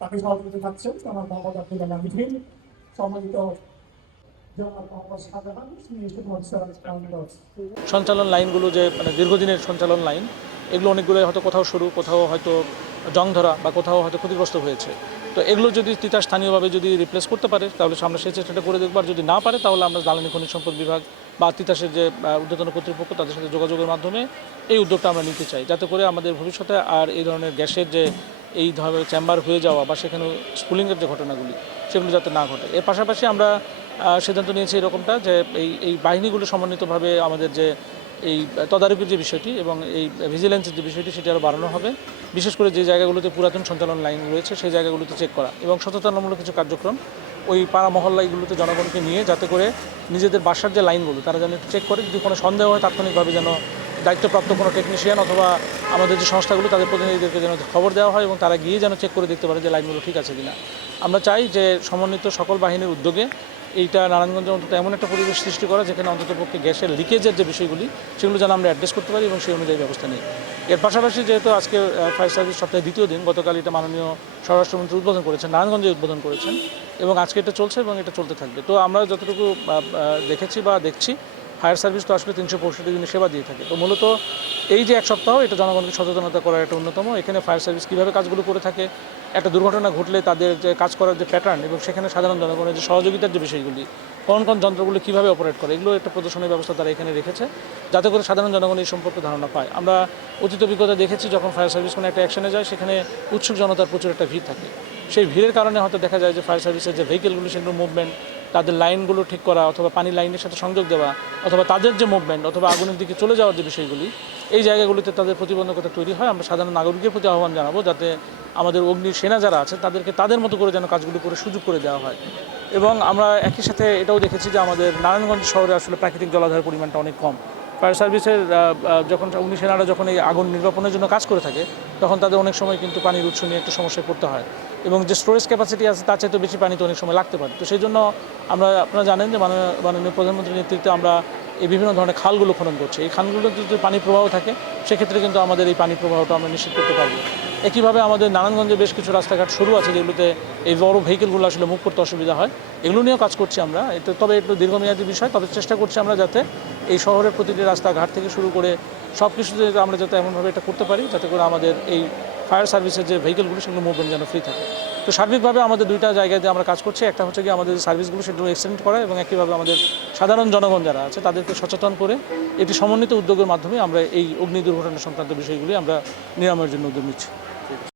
তাকে সহযোগিতা থাকছেন আমার মোহাম্মদ আব্দুল আলমিন সম্মানিত সঞ্চালন লাইনগুলো যে মানে দীর্ঘদিনের সঞ্চালন লাইন, এগুলো অনেকগুলো হয়তো কোথাও সরু, কোথাও হয়তো জং ধরা বা কোথাও হয়তো ক্ষতিগ্রস্ত হয়েছে। তো এগুলো যদি তিতাস স্থানীয়ভাবে যদি রিপ্লেস করতে পারে তাহলে আমরা সেই চেষ্টাটা করে দেখব। আর যদি না পারে তাহলে আমরা জ্বালানি খনিজ সম্পদ বিভাগ বা তিতাসের যে ঊর্ধ্বতন কর্তৃপক্ষ তাদের সাথে যোগাযোগের মাধ্যমে এই উদ্যোগটা আমরা নিতে চাই, যাতে করে আমাদের ভবিষ্যতে আর এই ধরনের গ্যাসের যে এই ধরনের চেম্বার হয়ে যাওয়া বা সেখানে স্পুলিংয়ের যে ঘটনাগুলি সেগুলো যাতে না ঘটে। এর পাশাপাশি আমরা সিদ্ধান্ত নিয়েছি এরকমটা যে এই বাহিনীগুলো সমন্বিতভাবে আমাদের যে এই তদারকির যে বিষয়টি এবং এই ভিজিলেন্সের যে বিষয়টি সেটি আরও বাড়ানো হবে। বিশেষ করে যে জায়গাগুলোতে পুরাতন সঞ্চালন লাইন রয়েছে সেই জায়গাগুলোতে চেক করা এবং সচেতনতামূলক কিছু কার্যক্রম ওই পাড়া মহল্লাগুলোতে জনগণকে নিয়ে, যাতে করে নিজেদের বাসার যে লাইনগুলো তারা যেন একটু চেক করে, যদি কোনো সন্দেহ হয় তাৎক্ষণিকভাবে যেন দায়িত্বপ্রাপ্ত কোনো টেকনিশিয়ান অথবা আমাদের যে সংস্থাগুলো তাদের প্রতিনিধিদেরকে যেন খবর দেওয়া হয় এবং তারা গিয়ে যেন চেক করে দেখতে পারে যে লাইনগুলো ঠিক আছে কিনা। আমরা চাই যে সমন্বিত সকল বাহিনীর উদ্যোগে এইটা নারায়ণগঞ্জে অন্তত এমন একটা পরিবেশ সৃষ্টি করা যেখানে অন্ততপক্ষে গ্যাসের লিকেজের যে বিষয়গুলি সেগুলো যেন আমরা অ্যাড্রেস করতে পারি এবং সেই অনুযায়ী ব্যবস্থা নিই। এর পাশাপাশি যেহেতু আজকে ফায়ার সার্ভিস সপ্তাহের দ্বিতীয় দিন, গতকাল এটা মাননীয় স্বরাষ্ট্রমন্ত্রী উদ্বোধন করেছেন, নারায়ণগঞ্জে উদ্বোধন করেছেন এবং আজকে এটা চলছে এবং এটা চলতে থাকবে। তো আমরা যতটুকু দেখেছি বা দেখছি, ফায়ার সার্ভিস তো আসলে 365 দিনের সেবা দিয়ে থাকে। তো মূলত এই যে এক সপ্তাহ এটা জনগণকে সচেতনতা করার একটা অন্যতম। এখানে ফায়ার সার্ভিস কীভাবে কাজগুলো করে থাকে, একটা দুর্ঘটনা ঘটলে তাদের যে কাজ করার যে প্যাটার্ন এবং সেখানে সাধারণ জনগণের যে সহযোগিতার যে বিষয়গুলি, কোন কোন যন্ত্রগুলো কীভাবে অপারেট করে, এগুলো একটা প্রদর্শনের ব্যবস্থা তারা এখানে রেখেছে, যাতে করে সাধারণ জনগণ এই সম্পর্কে ধারণা পায়। আমরা অতীত অভিজ্ঞতা দেখেছি, যখন ফায়ার সার্ভিস কোনো একটা অ্যাকশনে যায় সেখানে উৎসুক জনতার প্রচুর একটা ভিড় থাকে। সেই ভিড়ের কারণে হয়তো দেখা যায় যে ফায়ার সার্ভিসের যে ভেহিকেলগুলো সেগুলো মুভমেন্ট, তাদের লাইনগুলো ঠিক করা অথবা পানি লাইনের সাথে সংযোগ দেওয়া অথবা তাদের যে মুভমেন্ট অথবা আগুনের দিকে চলে যাওয়ার যে বিষয়গুলি, এই জায়গাগুলিতে তাদের প্রতিবন্ধকতা তৈরি হয়। আমরা সাধারণ নাগরিকের প্রতি আহ্বান জানাবো যাতে আমাদের অগ্নি সেনা যারা আছে তাদেরকে তাদের মতো করে যেন কাজগুলো করে সুযোগ করে দেওয়া হয়। এবং আমরা একই সাথে এটাও দেখেছি যে আমাদের নারায়ণগঞ্জ শহরে আসলে প্রাকৃতিক জলাধারের পরিমাণটা অনেক কম। ফায়ার সার্ভিসের যখন অগ্নি সেনারা যখন এই আগুন নির্বাপনের জন্য কাজ করে থাকে তখন তাদের অনেক সময় কিন্তু পানির উৎস নিয়ে একটু সমস্যায় পড়তে হয় এবং যে স্টোরেজ ক্যাপাসিটি আছে তার চাইতে বেশি পানি তো অনেক সময় লাগতে পারে। তো সেই জন্য আপনারা জানেন যে মাননীয় প্রধানমন্ত্রীর নেতৃত্বে আমরা এই বিভিন্ন ধরনের খালগুলো খনন করছি। এই খালগুলোতে যদি পানি প্রবাহ থাকে সেক্ষেত্রে কিন্তু আমাদের এই পানি প্রবাহটা আমরা নিশ্চিত করতে পারবো। একইভাবে আমাদের নারায়ণগঞ্জে বেশ কিছু রাস্তাঘাট সরু আছে যেগুলোতে এই বড় ভেহিকেলগুলো আসলে মুভ করতে অসুবিধা হয়, এগুলো নিয়েও কাজ করছি আমরা। তবে একটু দীর্ঘমেয়াদী বিষয়, তবে চেষ্টা করছি আমরা যাতে এই শহরের প্রতিটি রাস্তাঘাট থেকে শুরু করে সব কিছু আমরা যাতে এমনভাবে এটা করতে পারি যাতে করে আমাদের এই ফায়ার সার্ভিসের যে ভেহিকেলগুলো সেগুলো মুভমেন্ট যেন ফ্রি থাকে। তো সার্বিকভাবে আমাদের দুইটা জায়গায় আমরা কাজ করছি, একটা হচ্ছে কি আমাদের সার্ভিসগুলো সেগুলো এক্সটেন্ড করা এবং একইভাবে আমাদের সাধারণ জনগণ যারা আছে তাদেরকে সচেতন করে একটি সমন্বিত উদ্যোগের মাধ্যমে আমরা এই অগ্নি দুর্ঘটনা সংক্রান্ত বিষয়গুলি আমরা নিরাময়ের জন্য উদ্যোগ নিচ্ছি।